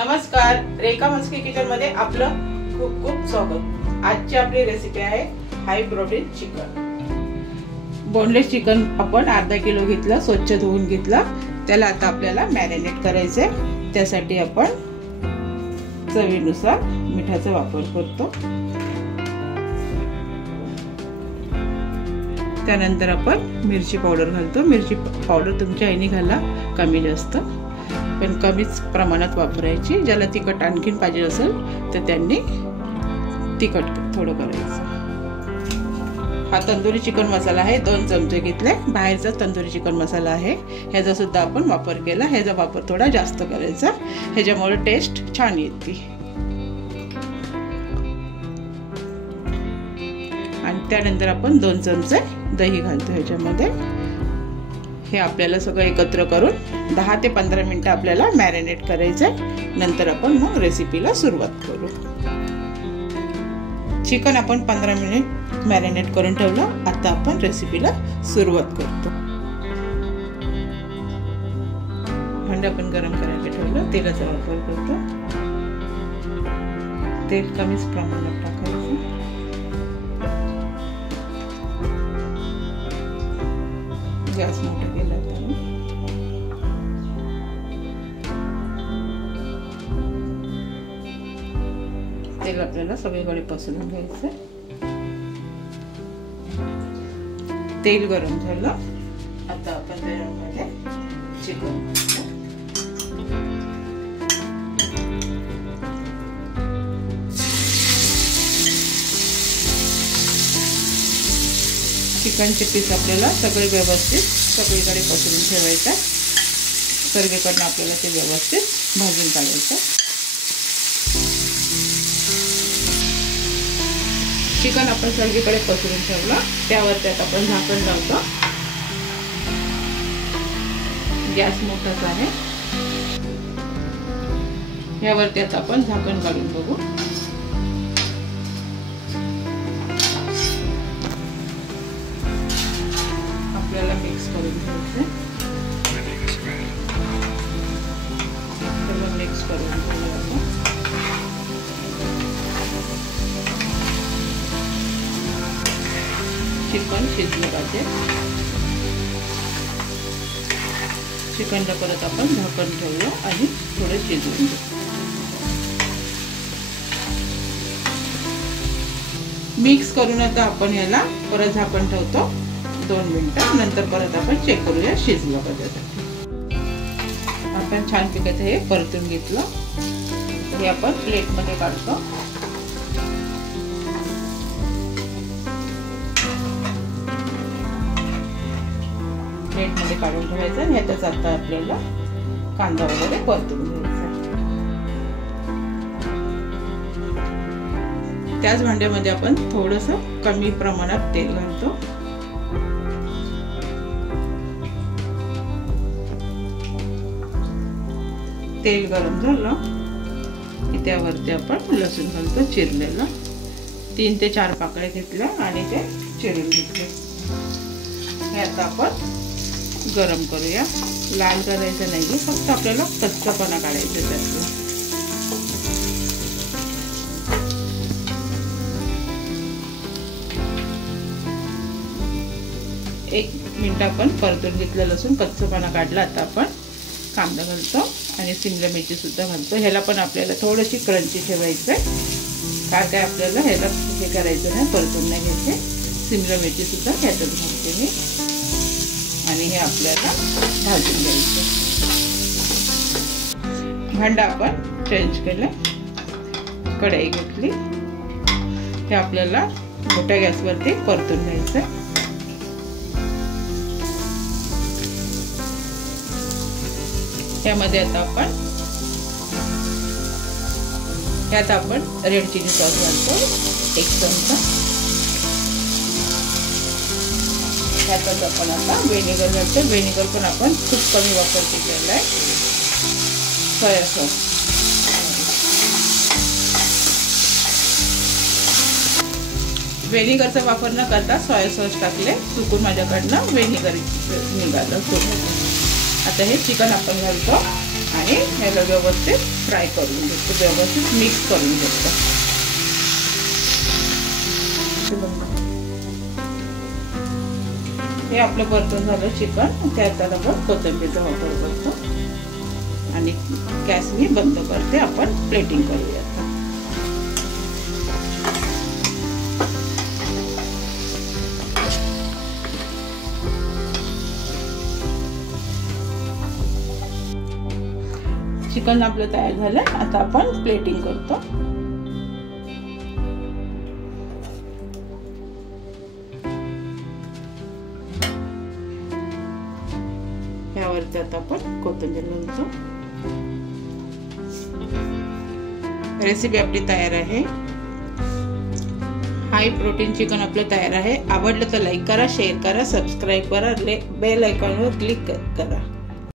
नमस्कार, रेखा मस्के किचन मध्ये आपलं खूप खूप स्वागत। आजची आपली रेसिपी आहे high protein chicken. Boneless chicken आपण अर्धा किलो घेतलं, स्वच्छ धुवून घेतलं। त्याला आता आपल्याला मॅरिनेट करायचे। त्यासाठी आपण चवीनुसार मिठाचा वापर करतो। त्यानंतर आपण मिरची पावडर घालतो। मिरची पावडर तुमच्या आईने घाला, कमी जास्त पण कमीच प्रमाणात वापरायची। ज्याला तिखट आणखीन पाहिजे असेल तर त्यांनी तिखट थोडं करायचं। हा तंदुरी चिकन मसाला आहे, 2 चमचे घेतले। बाहेरचा तंदुरी चिकन मसाला आहे, ह्याचा सुद्धा आपण वापर केला। ह्याचा वापर थोडा जास्त करायचा, ह्याच्यामुळे टेस्ट छान येते। आणि त्यानंतर आपण 2 चमचे दही घालतो ह्याच्यामध्ये। हे आपल्याला सगळं एकत्र करून 10 ते 15 मिनिटं आपल्याला मॅरिनेट करायचं। नंतर आपण मग रेसिपीला सुरुवात करू। चिकन आपण 15 मिनिट मॅरिनेट करून ठेवलं। आता आपण रेसिपीला सुरुवात करतो। भांड आपण गरम करायला ठेवलं, तेलाचा वापर करतो। तेल कमीच प्रमाणात टाकायचं। गॅस मोठा केला त्याने। तेल आपल्याला सगळीकडे पसरून घ्यायचं। तेल गरम झालं, आता आपण त्यामध्ये चिकन चिकनचे पीस आपल्याला सगळे व्यवस्थित सगळीकडे पसरून ठेवायचं। सगळीकडनं आपल्याला ते व्यवस्थित भाजून काढायचं। चिकन आपण सगळीकडे पसरून ठेवलं, त्यावर त्यात आपण झाकण लावतो। गॅस मोठाच आहे, यावर त्यात आपण झाकण काढून बघू। आपल्याला मिक्स करून घ्यायचं। सगळं मिक्स करून घ्यायचं। चिकन शिजलं पाहिजे। चिकनला परत आपण झाकण ठेवलं आणि थोडं शिजवून घेऊ। मिक्स करून आता आपण याला परत झाकण ठेवतो 2 मिनिटं। नंतर परत आपण चेक करूया शिजलं का त्यासाठी। आपण छान पिकाचं हे परतून घेतलं। हे आपण प्लेट मध्ये काढतो। प्लेट मध्ये काढून ठेवायचं आणि ह्याच्यात आता आपल्याला कांदा वगैरे परतून घ्यायचा। त्याच भांड्यामध्ये आपण थोडंसं कमी प्रमाणात तेल घालतो। तेल गरम झालं की त्यावरती आपण लसूण घालतो चिरलेला। 3 ते 4 पाकळ्या घेतल्या आणि ते चिरून घेतले। हे आता आपण गरम करूया। लाल करायचं नाही, फक्त आपल्याला कच्चापणा काढायचा त्यातला। 1 मिनिट आपण परतून घेतलं लसूण, कच्चापणा काढला। आता आपण कांदा घालतो आणि शिमला मिरची सुद्धा घालतो। ह्याला पण आपल्याला थोडीशी क्रंची ठेवायचं आहे। काय आपल्याला ह्याला हे करायचं नाही, परतून नाही घ्यायचे। शिमला मिरची सुद्धा ह्यातच घालते मी आणि हे आपल्याला भाजून घ्यायचं। भांडं आपण चेंज केलं, कढई घेतली। हे आपल्याला मोठ्या गॅसवरती परतून घ्यायचं। यामध्ये आता आपण रेड चिली सॉस घालतो 1 चमचा। त्यातच आपण आता व्हिनेगर घालतो। व्हिनेगर पण आपण खूप कमी वापर केलेला आहे। सोया सॉस, व्हिनेगरचा वापर न करता सोया सॉस टाकले। चुकून माझ्याकडनं व्हिनेगर निघालं। आता हे चिकन आपण घालतो आणि आणि याला व्यवस्थित फ्राय करून घेतो, व्यवस्थित मिक्स करून घेतो. हे आपलं परतून झालं चिकन. त्यात आपण कोथिंबीरचा वापर करतो आणि गॅस मी बंद करते. आपण प्लेटिंग करूया. चिकन आपलं तयार झालं. आता आपण प्लेटिंग करतो. यावरती आता आपण कोथिंबीर घालतो. रेसिपी आपली तयार आहे. हाय प्रोटीन चिकन आपलं तयार आहे. आवडलं तर लाईक करा, शेअर करा, सबस्क्राईब करा, बेल आयकॉनवर क्लिक करा.